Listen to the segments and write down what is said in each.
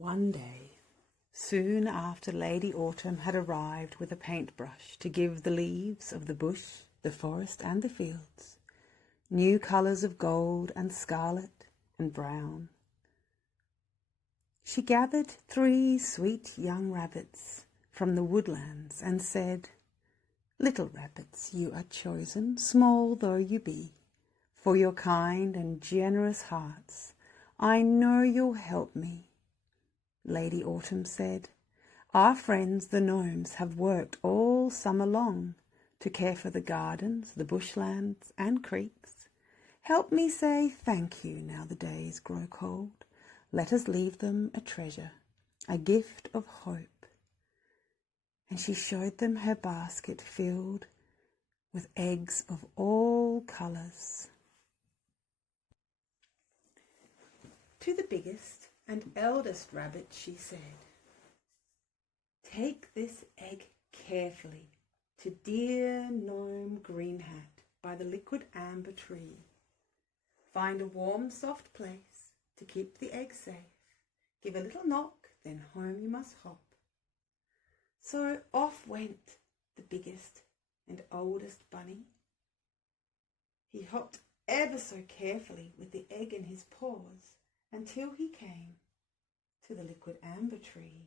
One day, soon after Lady Autumn had arrived with a paintbrush to give the leaves of the bush, the forest and the fields new colours of gold and scarlet and brown, she gathered 3 sweet young rabbits from the woodlands and said, "Little rabbits, you are chosen, small though you be, for your kind and generous hearts. I know you'll help me." Lady Autumn said, "Our friends the Gnomes have worked all summer long to care for the gardens, the bushlands and creeks. Help me say thank you now the days grow cold. Let us leave them a treasure, a gift of hope." And she showed them her basket filled with eggs of all colours. To the biggest and eldest rabbit she said, "Take this egg carefully to dear Gnome Green Hat by the liquid amber tree. Find a warm, soft place to keep the egg safe. Give a little knock, then home you must hop." So off went the biggest and oldest bunny. He hopped ever so carefully with the egg in his paws until he came to the liquid amber tree.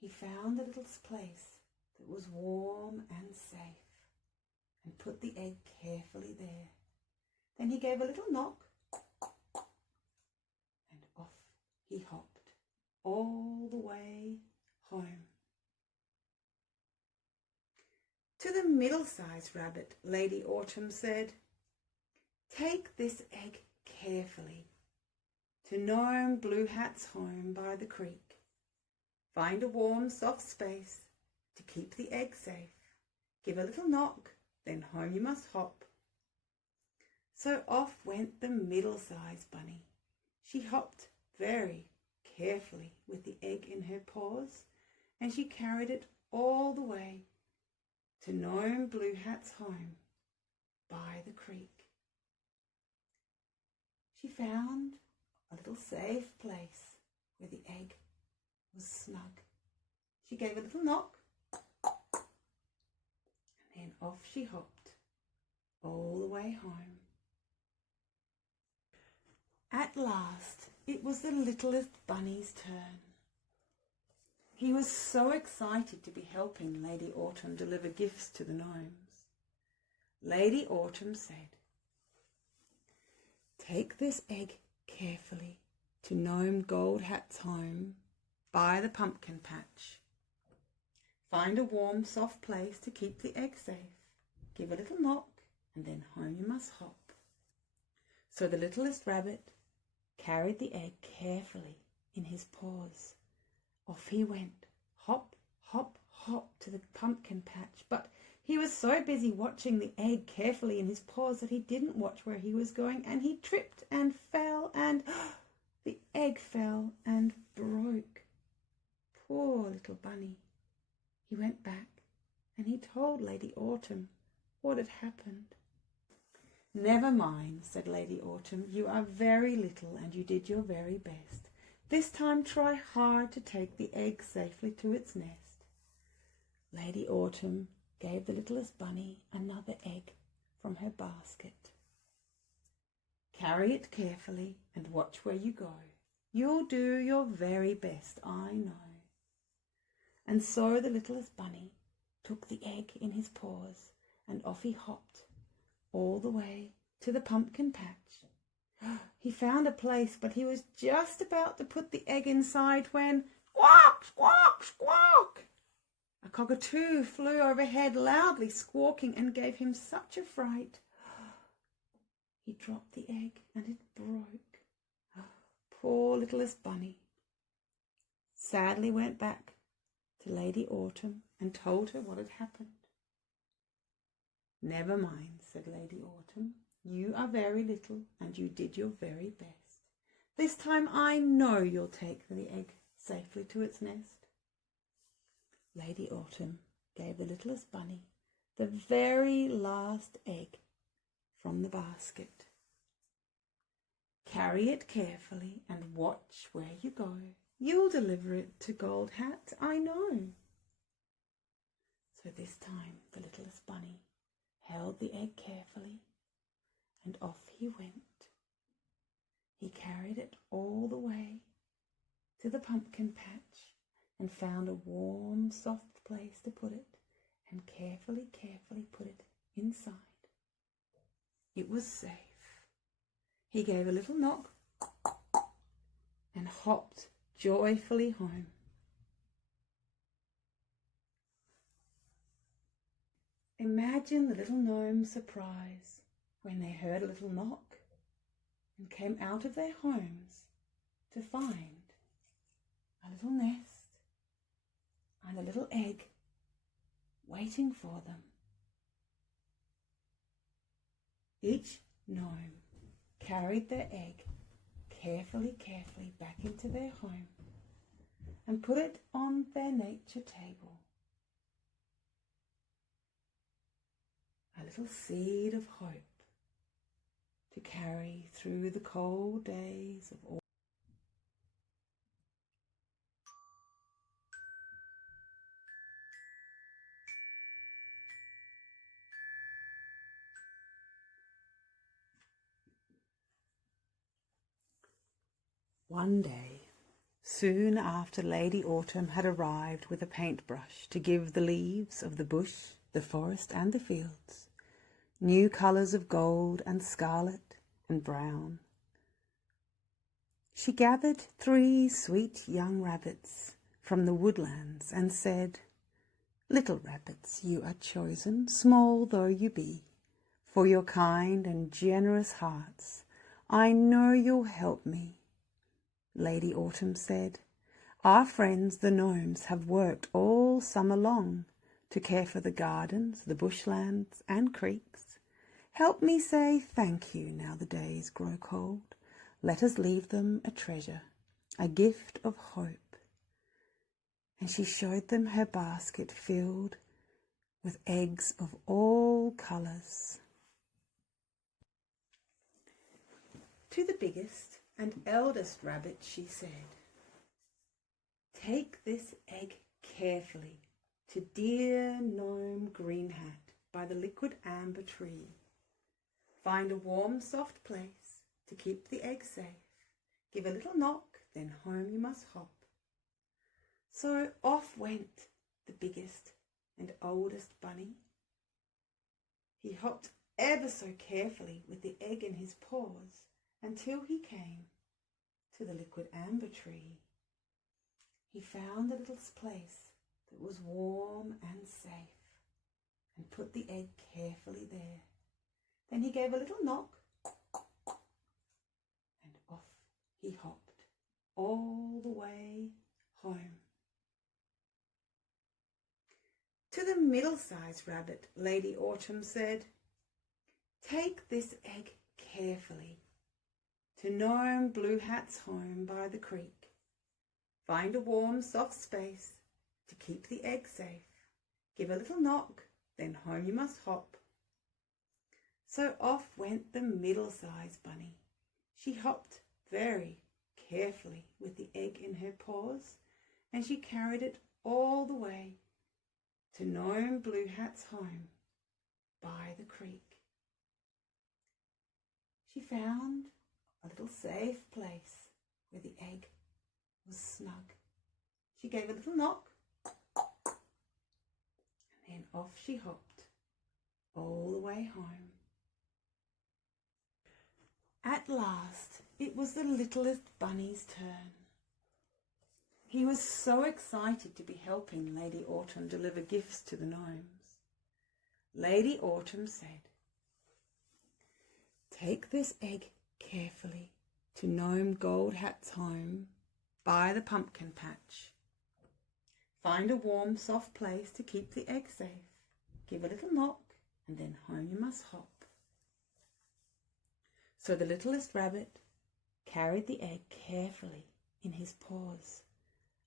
He found a little place that was warm and safe and put the egg carefully there. Then he gave a little knock and off he hopped all the way home. To the middle-sized rabbit, Lady Autumn said, "Take this egg carefully to Gnome Blue Hat's home by the creek. Find a warm, soft space to keep the egg safe. Give a little knock, then home you must hop." So off went the middle-sized bunny. She hopped very carefully with the egg in her paws, and she carried it all the way to Gnome Blue Hat's home by the creek. She found a little safe place where the egg was snug. She gave a little knock, and then off she hopped all the way home. At last it was the littlest bunny's turn. He was so excited to be helping Lady Autumn deliver gifts to the gnomes. Lady Autumn said, "Take this egg carefully to Gnome Gold Hat's home by the pumpkin patch. Find a warm, soft place to keep the egg safe. Give a little knock, and then home you must hop." So the littlest rabbit carried the egg carefully in his paws. Off he went, hop, hop, hop to the pumpkin patch, but he was so busy watching the egg carefully in his paws that he didn't watch where he was going, and he tripped and fell, and the egg fell and broke. Poor little bunny. He went back and he told Lady Autumn what had happened. "Never mind," said Lady Autumn. "You are very little and you did your very best. This time try hard to take the egg safely to its nest." Lady Autumn gave the littlest bunny another egg from her basket. "Carry it carefully and watch where you go. You'll do your very best, I know." And so the littlest bunny took the egg in his paws and off he hopped all the way to the pumpkin patch. He found a place, but he was just about to put the egg inside when squawk, squawk, squawk! A cockatoo flew overhead loudly squawking and gave him such a fright. He dropped the egg and it broke. Poor littlest bunny sadly went back to Lady Autumn and told her what had happened. "Never mind," said Lady Autumn. "You are very little and you did your very best. This time I know you'll take the egg safely to its nest." Lady Autumn gave the littlest bunny the very last egg from the basket. "Carry it carefully and watch where you go. You'll deliver it to Gold Hat, I know. So this time the littlest bunny held the egg carefully, and off he went. He carried it all the way to the pumpkin patch and found a warm, soft place to put it, and carefully put it inside. It was safe. He gave a little knock and hopped joyfully home. Imagine the little gnome's surprise when they heard a little knock and came out of their homes to find a little nest and a little egg waiting for them. Each gnome carried their egg carefully back into their home and put it on their nature table. A little seed of hope to carry through the cold days of autumn. One day, soon after Lady Autumn had arrived with a paintbrush to give the leaves of the bush, the forest and the fields new colours of gold and scarlet and brown, she gathered 3 sweet young rabbits from the woodlands and said, "Little rabbits, you are chosen, small though you be, for your kind and generous hearts. I know you'll help me." Lady Autumn said, "Our friends the gnomes have worked all summer long to care for the gardens, the bushlands and creeks. Help me say thank you now the days grow cold. Let us leave them a treasure, a gift of hope." And she showed them her basket filled with eggs of all colours. To the biggest and eldest rabbit she said, "Take this egg carefully to dear Gnome Green Hat by the liquid amber tree. Find a warm, soft place to keep the egg safe. Give a little knock, then home you must hop." So off went the biggest and oldest bunny. He hopped ever so carefully with the egg in his paws until he came to the liquid amber tree. He found a little place that was warm and safe and put the egg carefully there. Then he gave a little knock and off he hopped all the way home. To the middle-sized rabbit, Lady Autumn said, "Take this egg carefully to Gnome Blue Hat's home by the creek. Find a warm, soft space to keep the egg safe. Give a little knock, then home you must hop." So off went the middle-sized bunny. She hopped very carefully with the egg in her paws, and she carried it all the way to Gnome Blue Hat's home by the creek. She found a little safe place where the egg was snug. She gave a little knock, and then off she hopped all the way home. At last, it was the littlest bunny's turn. He was so excited to be helping Lady Autumn deliver gifts to the gnomes. Lady Autumn said, "Take this egg carefully to Gnome Gold Hat's home by the pumpkin patch. Find a warm, soft place to keep the egg safe. Give a little knock, and then home you must hop." So the littlest rabbit carried the egg carefully in his paws.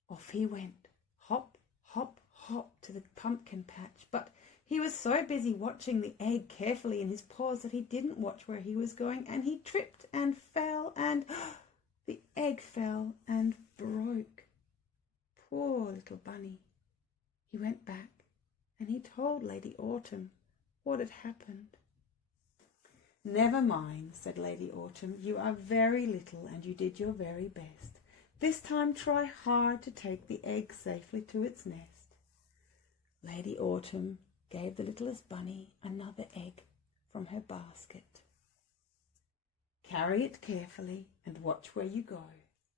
Off he went, hop, hop, hop to the pumpkin patch, but he was so busy watching the egg carefully in his paws that he didn't watch where he was going, and he tripped and fell, and the egg fell and broke. little bunny. He went back and he told Lady Autumn what had happened. "Never mind," said Lady Autumn. "You are very little and you did your very best. This time try hard to take the egg safely to its nest." Lady Autumn gave the littlest bunny another egg from her basket. "Carry it carefully and watch where you go.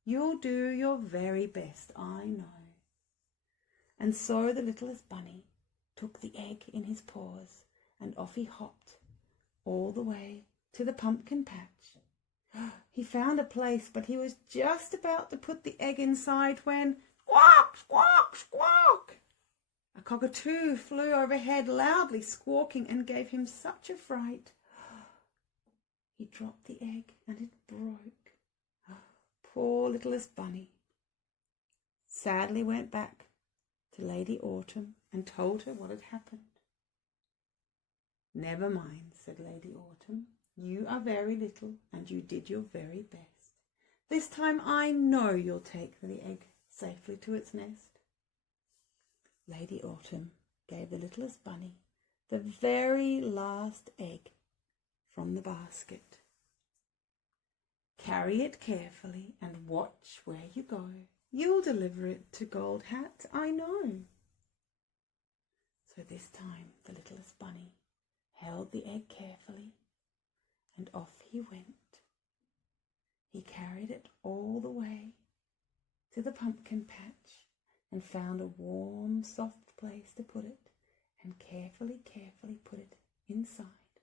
You'll do your very best, I know." And so the littlest bunny took the egg in his paws and off he hopped all the way to the pumpkin patch. He found a place, but he was just about to put the egg inside when squawk, squawk, squawk! A cockatoo flew overhead loudly squawking and gave him such a fright. He dropped the egg and it broke. Poor littlest bunny sadly went back to Lady Autumn and told her what had happened. "Never mind," said Lady Autumn. "You are very little and you did your very best. This time I know you'll take the egg safely to its nest." Lady Autumn gave the littlest bunny the very last egg from the basket. "Carry it carefully and watch where you go. You'll deliver it to Gold Hat, I know." So this time the littlest bunny held the egg carefully and off he went. He carried it all the way to the pumpkin patch and found a warm, soft place to put it and carefully put it inside.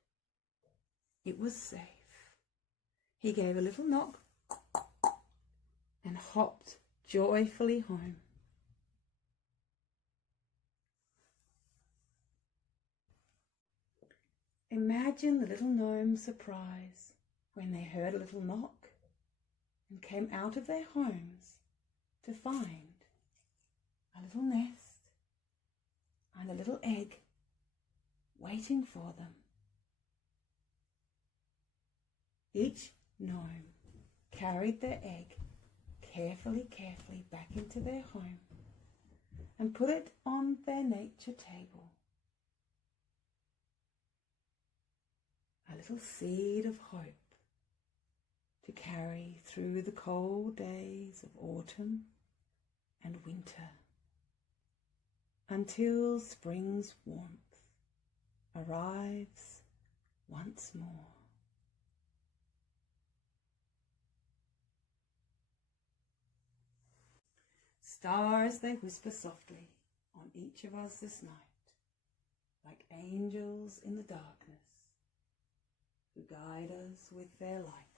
It was safe. He gave a little knock and hopped joyfully home. Imagine the little gnomes' surprise when they heard a little knock and came out of their homes to find a little nest and a little egg waiting for them. Each gnome carried their egg carefully back into their home and put it on their nature table. A little seed of hope to carry through the cold days of autumn and winter until spring's warmth arrives once more. Stars, they whisper softly on each of us this night, like angels in the darkness, who guide us with their light.